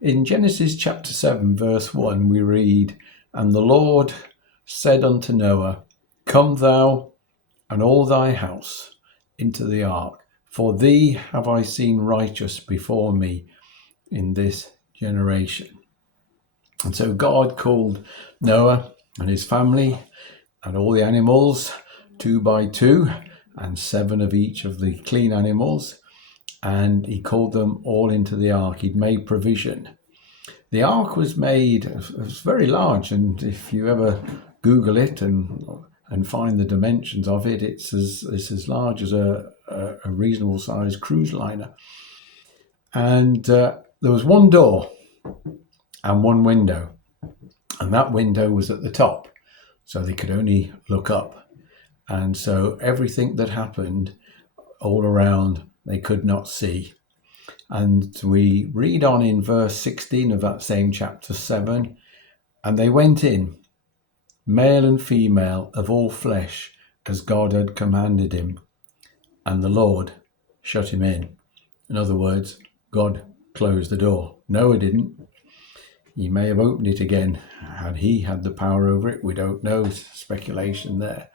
In Genesis chapter 7, verse 1, we read, "And the Lord said unto Noah, Come thou and all thy house into the ark, for thee have I seen righteous before me in this generation." And so God called Noah and his family and all the animals 2 by 2, and 7 of each of the clean animals, and he called them all into the ark. He'd made provision. The ark was made, it was very large, and if you ever Google it and find the dimensions of it, it's as large as a reasonable sized cruise liner. And there was one door and one window, and that window was at the top, so they could only look up. And so everything that happened all around they could not see. And we read on in verse 16 of that same chapter 7, "And they went in, male and female of all flesh, as God had commanded him, and the Lord shut him in." In other words, God closed the door. Noah didn't. He may have opened it again. Had he had the power over it? We don't know. Speculation there.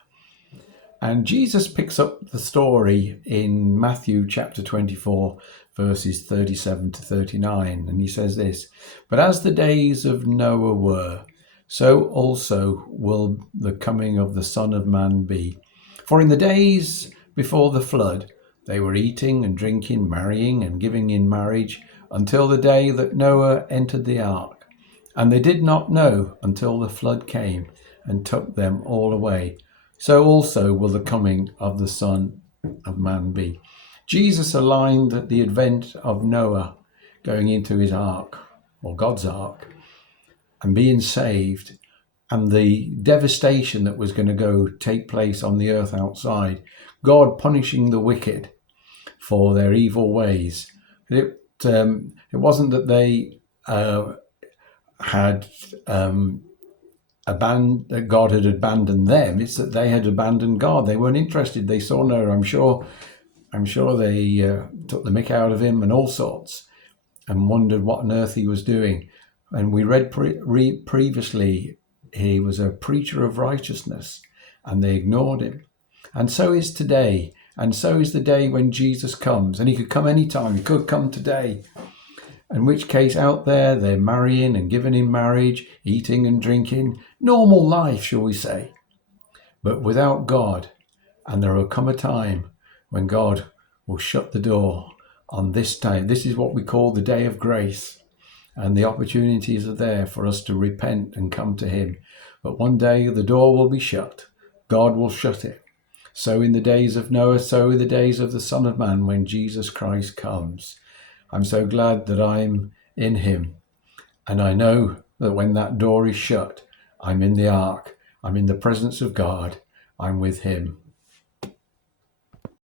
And Jesus picks up the story in Matthew chapter 24, verses 37 to 39. And he says this, "But as the days of Noah were, so also will the coming of the Son of Man be. For in the days before the flood, they were eating and drinking, marrying and giving in marriage, until the day that Noah entered the ark. And they did not know until the flood came and took them all away. So also will the coming of the Son of Man be." Jesus aligned the advent of Noah going into his ark, or God's ark, and being saved, and the devastation that was going to take place on the earth outside, God punishing the wicked for their evil ways. It wasn't that they had that God had abandoned them. It's that they had abandoned God. They weren't interested. They saw Noah. I'm sure they took the mick out of him and all sorts, and wondered what on earth he was doing. And we read previously, he was a preacher of righteousness, and they ignored him. And so is today. And so is the day when Jesus comes. And he could come anytime. He could come today. In which case, out there, they're marrying and giving in marriage, eating and drinking. Normal life, shall we say. But without God. And there will come a time when God will shut the door on this time. This is what we call the day of grace. And the opportunities are there for us to repent and come to him. But one day the door will be shut. God will shut it. So in the days of Noah, so in the days of the Son of Man, when Jesus Christ comes. I'm so glad that I'm in him. And I know that when that door is shut, I'm in the ark. I'm in the presence of God. I'm with him.